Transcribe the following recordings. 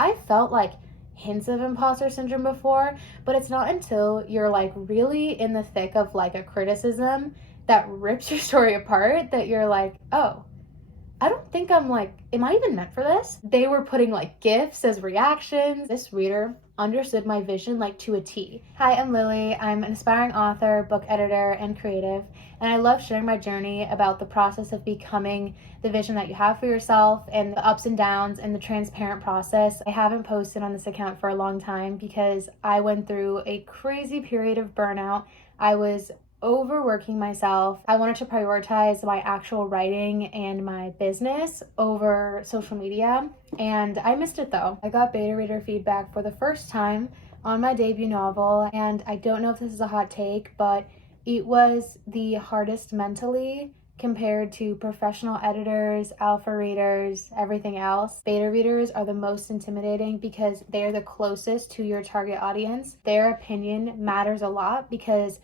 I felt like hints of imposter syndrome before, but it's not until you're like really in the thick of like a criticism that rips your story apart that you're like, oh, I don't think I'm like, am I even meant for this? They were putting like GIFs as reactions. This reader understood my vision like to a T. Hi, I'm Lily. I'm an aspiring author, book editor, and creative, and I love sharing my journey about the process of becoming the vision that you have for yourself and the ups and downs and the transparent process. I haven't posted on this account for a long time because I went through a crazy period of burnout. I was overworking myself. I wanted to prioritize my actual writing and my business over social media, and I missed it though. I got beta reader feedback for the first time on my debut novel, and I don't know if this is a hot take, but it was the hardest mentally compared to professional editors, alpha readers, everything else. Beta readers are the most intimidating because they're the closest to your target audience. Their opinion matters a lot because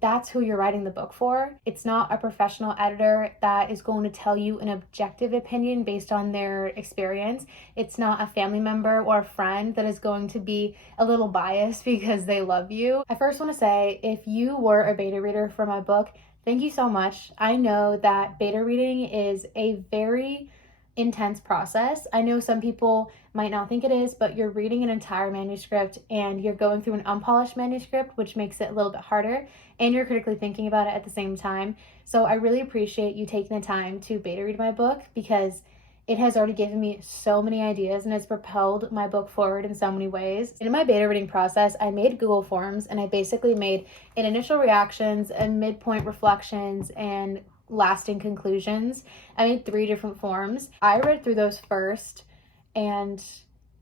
that's who you're writing the book for. It's not a professional editor that is going to tell you an objective opinion based on their experience. It's not a family member or a friend that is going to be a little biased because they love you. I first want to say, if you were a beta reader for my book, thank you so much. I know that beta reading is a very intense process. I know some people might not think it is, but you're reading an entire manuscript and you're going through an unpolished manuscript, which makes it a little bit harder, and you're critically thinking about it at the same time. So I really appreciate you taking the time to beta read my book because it has already given me so many ideas and has propelled my book forward in so many ways. In my beta reading process, I made Google Forms, and I basically made an initial reactions and midpoint reflections and lasting conclusions. I made 3 different forms. I read through those first, and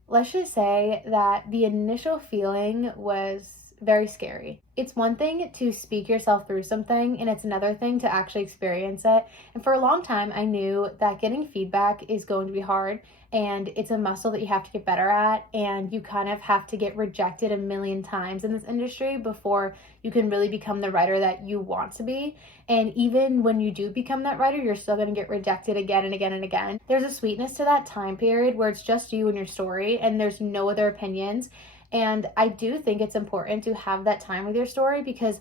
let's just say that the initial feeling was very scary. It's one thing to speak yourself through something, and it's another thing to actually experience it. And for a long time, I knew that getting feedback is going to be hard, and it's a muscle that you have to get better at, and you kind of have to get rejected a million times in this industry before you can really become the writer that you want to be. And even when you do become that writer, you're still going to get rejected again and again and again. There's a sweetness to that time period where it's just you and your story, and there's no other opinions. And I do think it's important to have that time with your story because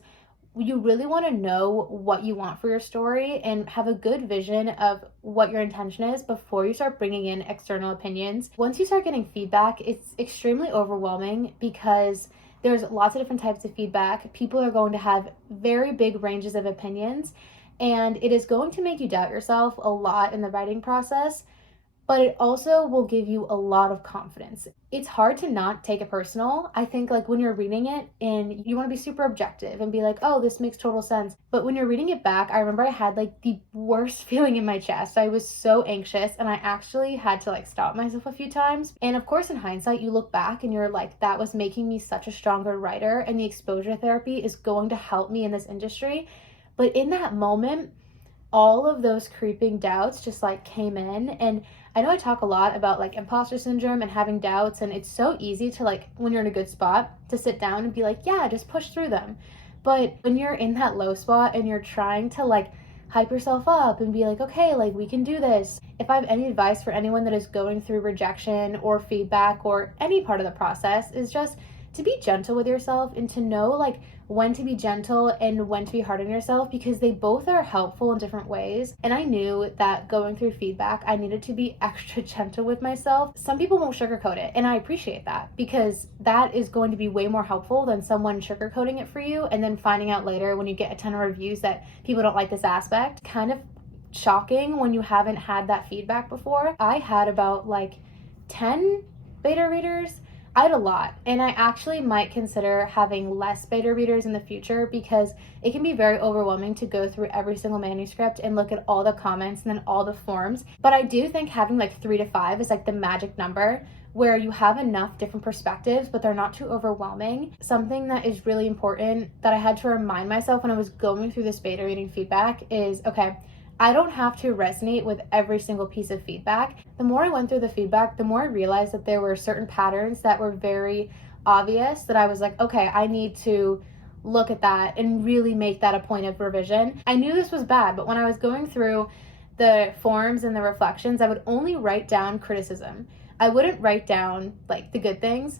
you really want to know what you want for your story and have a good vision of what your intention is before you start bringing in external opinions. Once you start getting feedback, it's extremely overwhelming because there's lots of different types of feedback. People are going to have very big ranges of opinions, and it is going to make you doubt yourself a lot in the writing process. But it also will give you a lot of confidence. It's hard to not take it personal. I think like when you're reading it and you want to be super objective and be like, oh, this makes total sense. But when you're reading it back, I remember I had like the worst feeling in my chest. I was so anxious, and I actually had to like stop myself a few times. And of course, in hindsight, you look back and you're like, that was making me such a stronger writer, and the exposure therapy is going to help me in this industry. But in that moment, all of those creeping doubts just like came in. And I know I talk a lot about like imposter syndrome and having doubts, and it's so easy to like, when you're in a good spot, to sit down and be like, yeah, just push through them. But when you're in that low spot and you're trying to like hype yourself up and be like, okay, like we can do this. If I have any advice for anyone that is going through rejection or feedback or any part of the process, is just to be gentle with yourself and to know like when to be gentle and when to be hard on yourself, because they both are helpful in different ways. And I knew that going through feedback, I needed to be extra gentle with myself. Some people won't sugarcoat it, and I appreciate that because that is going to be way more helpful than someone sugarcoating it for you and then finding out later when you get a ton of reviews that people don't like this aspect. Kind of shocking when you haven't had that feedback before. I had about like 10 beta readers. I had a lot, and I actually might consider having less beta readers in the future because it can be very overwhelming to go through every single manuscript and look at all the comments and then all the forms. But I do think having like 3 to 5 is like the magic number where you have enough different perspectives, but they're not too overwhelming. Something that is really important that I had to remind myself when I was going through this beta reading feedback is, okay, I don't have to resonate with every single piece of feedback. The more I went through the feedback, the more I realized that there were certain patterns that were very obvious that I was like, okay, I need to look at that and really make that a point of revision. I knew this was bad, but when I was going through the forms and the reflections, I would only write down criticism. I wouldn't write down like the good things.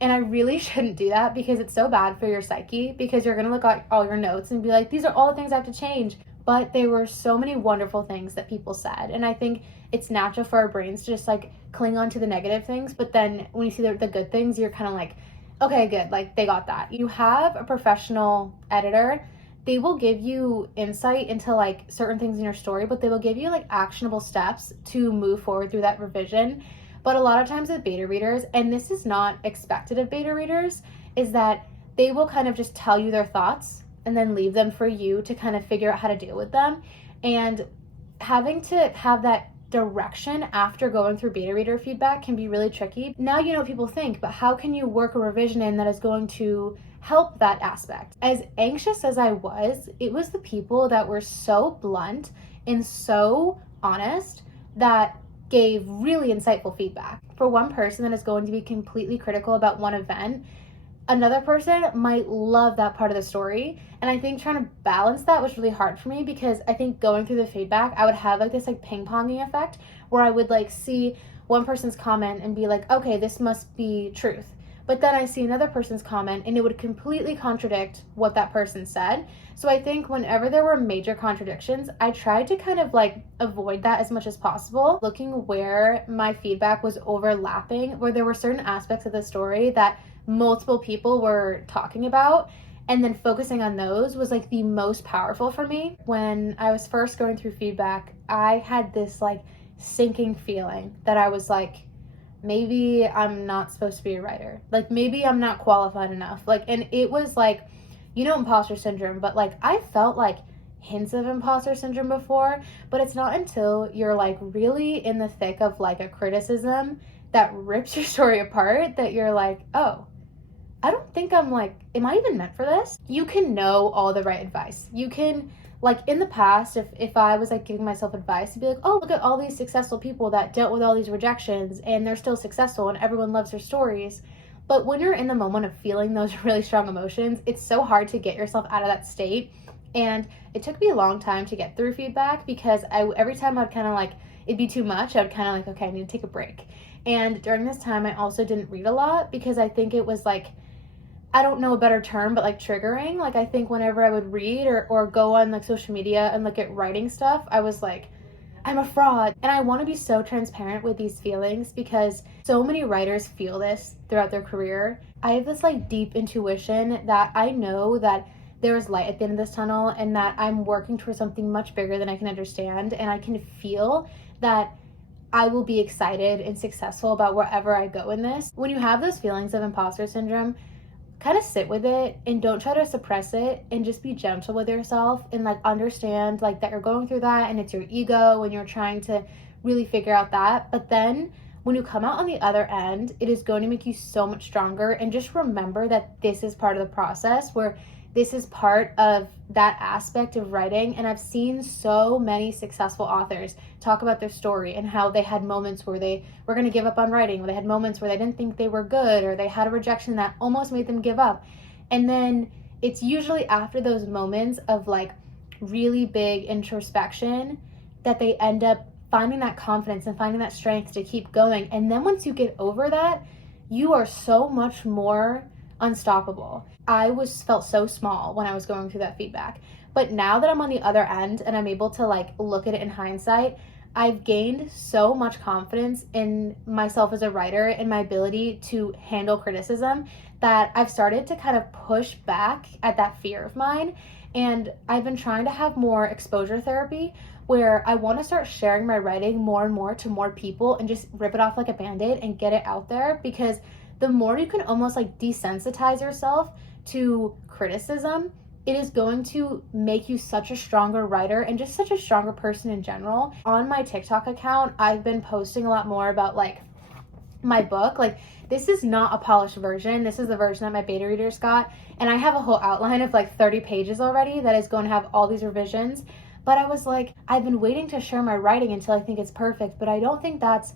And I really shouldn't do that because it's so bad for your psyche, because you're going to look at all your notes and be like, these are all the things I have to change. But there were so many wonderful things that people said. And I think it's natural for our brains to just like cling on to the negative things. But then when you see the good things, you're kind of like, okay, good. Like they got that. You have a professional editor. They will give you insight into like certain things in your story, but they will give you like actionable steps to move forward through that revision. But a lot of times with beta readers, and this is not expected of beta readers, is that they will kind of just tell you their thoughts and then leave them for you to kind of figure out how to deal with them. And having to have that direction after going through beta reader feedback can be really tricky. Now you know what people think, but how can you work a revision in that is going to help that aspect? As anxious as I was, it was the people that were so blunt and so honest that gave really insightful feedback. For one person that is going to be completely critical about one event, another person might love that part of the story. And I think trying to balance that was really hard for me, because I think going through the feedback, I would have like this like ping-ponging effect where I would like see one person's comment and be like, okay, this must be truth. But then I see another person's comment and it would completely contradict what that person said. So I think whenever there were major contradictions, I tried to kind of like avoid that as much as possible, looking where my feedback was overlapping, where there were certain aspects of the story that multiple people were talking about, and then focusing on those was like the most powerful for me. When I was first going through feedback, I had this like sinking feeling that I was like, maybe I'm not supposed to be a writer. Like maybe I'm not qualified enough. Like, and it was like, you know, imposter syndrome, but like I felt like hints of imposter syndrome before, but it's not until you're like really in the thick of like a criticism that rips your story apart that you're like, oh, I don't think I'm like, am I even meant for this? You can know all the right advice. You can, like in the past, if I was like giving myself advice, to be like, oh, look at all these successful people that dealt with all these rejections and they're still successful and everyone loves their stories. But when you're in the moment of feeling those really strong emotions, it's so hard to get yourself out of that state. And it took me a long time to get through feedback, because every time I'd kind of like, it'd be too much, I would kind of like, okay, I need to take a break. And during this time, I also didn't read a lot, because I think it was like, I don't know a better term, but like triggering. Like I think whenever I would read or go on like social media and look at writing stuff, I was like, I'm a fraud. And I want to be so transparent with these feelings, because so many writers feel this throughout their career. I have this like deep intuition that I know that there is light at the end of this tunnel, and that I'm working towards something much bigger than I can understand. And I can feel that I will be excited and successful about wherever I go in this. When you have those feelings of imposter syndrome, kind of sit with it and don't try to suppress it, and just be gentle with yourself and like understand like that you're going through that and it's your ego and you're trying to really figure out that. But then when you come out on the other end, it is going to make you so much stronger. And just remember that this is part of the process, where this is part of that aspect of writing. And I've seen so many successful authors talk about their story and how they had moments where they were going to give up on writing, where they had moments where they didn't think they were good, or they had a rejection that almost made them give up. And then it's usually after those moments of like really big introspection that they end up finding that confidence and finding that strength to keep going. And then once you get over that, you are so much more unstoppable. I felt so small when I was going through that feedback. But now that I'm on the other end and I'm able to like look at it in hindsight, I've gained so much confidence in myself as a writer and my ability to handle criticism, that I've started to kind of push back at that fear of mine. And I've been trying to have more exposure therapy, where I want to start sharing my writing more and more to more people and just rip it off like a band-aid and get it out there. Because the more you can almost like desensitize yourself to criticism, it is going to make you such a stronger writer and just such a stronger person in general. On my TikTok account, I've been posting a lot more about like my book. Like this is not a polished version. This is the version that my beta readers got. And I have a whole outline of like 30 pages already that is going to have all these revisions. But I was like, I've been waiting to share my writing until I think it's perfect, but I don't think that's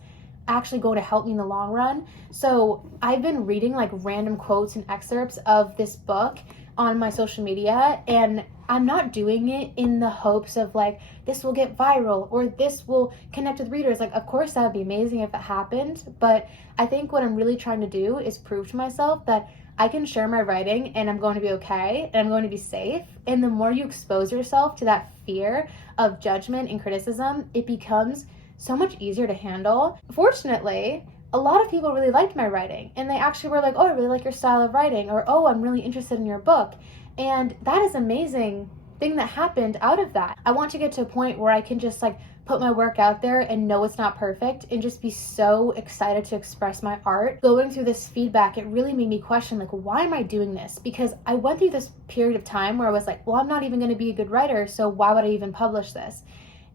actually going to help me in the long run. So I've been reading like random quotes and excerpts of this book on my social media, and I'm not doing it in the hopes of like, this will get viral or this will connect with readers. Like, of course, that would be amazing if it happened. But I think what I'm really trying to do is prove to myself that I can share my writing and I'm going to be okay and I'm going to be safe. And the more you expose yourself to that fear of judgment and criticism, it becomes so much easier to handle. Fortunately, a lot of people really liked my writing and they actually were like, oh, I really like your style of writing, or oh, I'm really interested in your book. And that is amazing thing that happened out of that. I want to get to a point where I can just like put my work out there and know it's not perfect and just be so excited to express my art. Going through this feedback, it really made me question like, why am I doing this? Because I went through this period of time where I was like, well, I'm not even going to be a good writer, so why would I even publish this?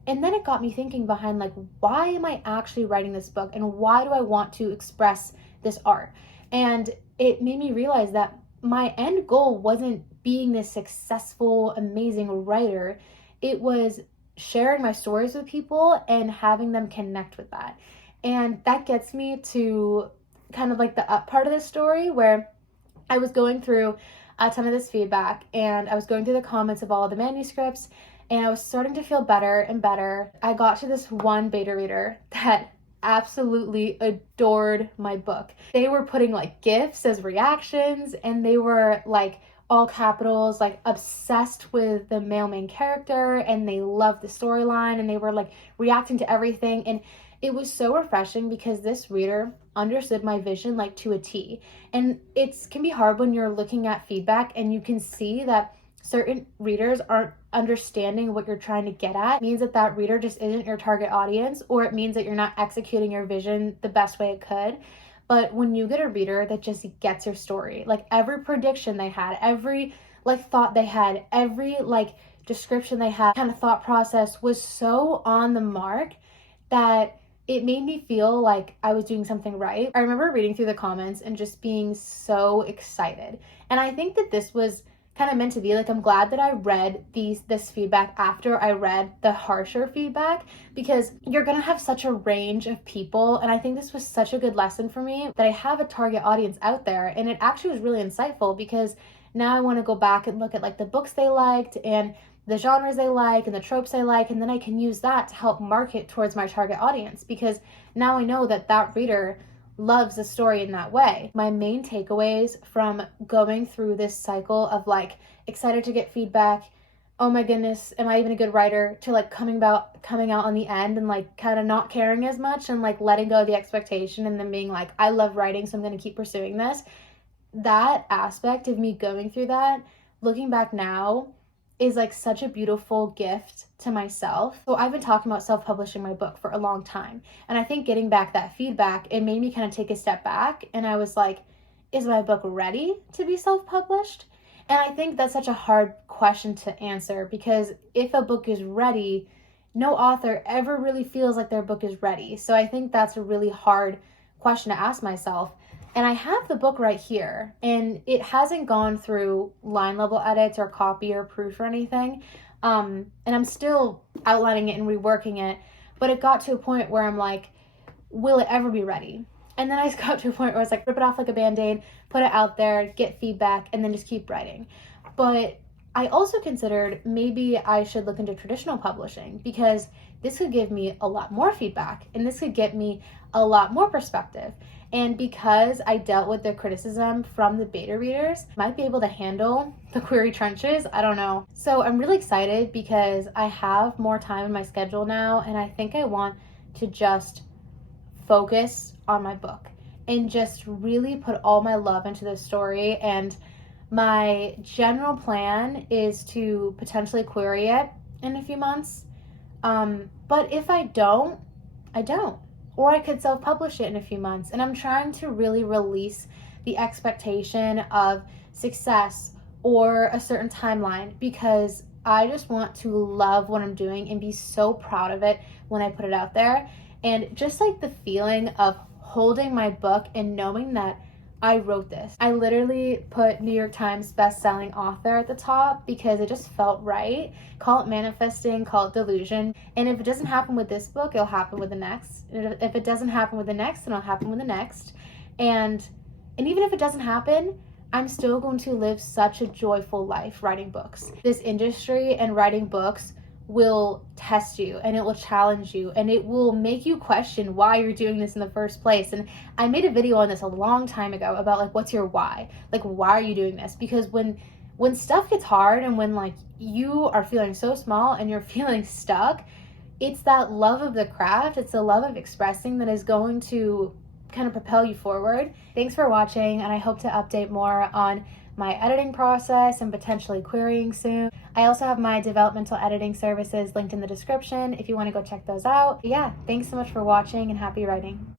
And then it got me thinking behind like, why am I actually writing this book and why do I want to express this art? And it made me realize that my end goal wasn't being this successful, amazing writer. It was sharing my stories with people and having them connect with that. And that gets me to kind of like the up part of this story where I was going through a ton of this feedback and I was going through the comments of all of the manuscripts and I was starting to feel better and better. I got to this one beta reader that absolutely adored my book. They were putting like GIFs as reactions and they were like all capitals, like obsessed with the male main character and they loved the storyline and they were like reacting to everything. And it was so refreshing because this reader understood my vision like to a T. And it can be hard when you're looking at feedback and you can see that certain readers aren't understanding what you're trying to get at. It means that that reader just isn't your target audience, or it means that you're not executing your vision the best way it could. But when you get a reader that just gets your story, like every prediction they had, every like thought they had, every like description they had, kind of thought process was so on the mark that it made me feel like I was doing something right. I remember reading through the comments and just being so excited. And I think that this was kind of meant to be. Like, I'm glad that I read this feedback after I read the harsher feedback, because you're gonna have such a range of people, and I think this was such a good lesson for me that I have a target audience out there. And it actually was really insightful because now I want to go back and look at like the books they liked and the genres they like and the tropes they like, and then I can use that to help market towards my target audience, because now I know that that reader loves the story in that way. My main takeaways from going through this cycle of like excited to get feedback, oh my goodness, am I even a good writer, to like coming out on the end and like kind of not caring as much and like letting go of the expectation and then being like, I love writing, so I'm going to keep pursuing this. That aspect of me going through that, looking back now, is like such a beautiful gift to myself. So I've been talking about self-publishing my book for a long time. And I think getting back that feedback, it made me kind of take a step back. And I was like, is my book ready to be self-published? And I think that's such a hard question to answer, because if a book is ready, no author ever really feels like their book is ready. So I think that's a really hard question to ask myself. And I have the book right here, and it hasn't gone through line level edits or copy or proof or anything. And I'm still outlining it and reworking it, but it got to a point where I'm like, will it ever be ready? And then I got to a point where I was like, rip it off like a band-aid, put it out there, get feedback, and then just keep writing. But I also considered maybe I should look into traditional publishing, because this could give me a lot more feedback and this could get me a lot more perspective. And because I dealt with the criticism from the beta readers, I might be able to handle the query trenches. I don't know. So I'm really excited because I have more time in my schedule now, and I think I want to just focus on my book and just really put all my love into this story. And my general plan is to potentially query it in a few months. But if I don't, I don't. Or I could self-publish it in a few months. And I'm trying to really release the expectation of success or a certain timeline, because I just want to love what I'm doing and be so proud of it when I put it out there. And just like the feeling of holding my book and knowing that I wrote this. I literally put New York Times best-selling author at the top because it just felt right. Call it manifesting, call it delusion. And if it doesn't happen with this book, it'll happen with the next. And if it doesn't happen with the next, then it'll happen with the next. And even if it doesn't happen, I'm still going to live such a joyful life writing books. This industry and writing books will test you, and it will challenge you, and it will make you question why you're doing this in the first place. And I made a video on this a long time ago about like, what's your why? Like, why are you doing this? Because when stuff gets hard, and when like you are feeling so small and you're feeling stuck, it's that love of the craft, it's the love of expressing that is going to kind of propel you forward. Thanks for watching, and I hope to update more on my editing process and potentially querying soon. I also have my developmental editing services linked in the description if you want to go check those out. Yeah, thanks so much for watching, and happy writing.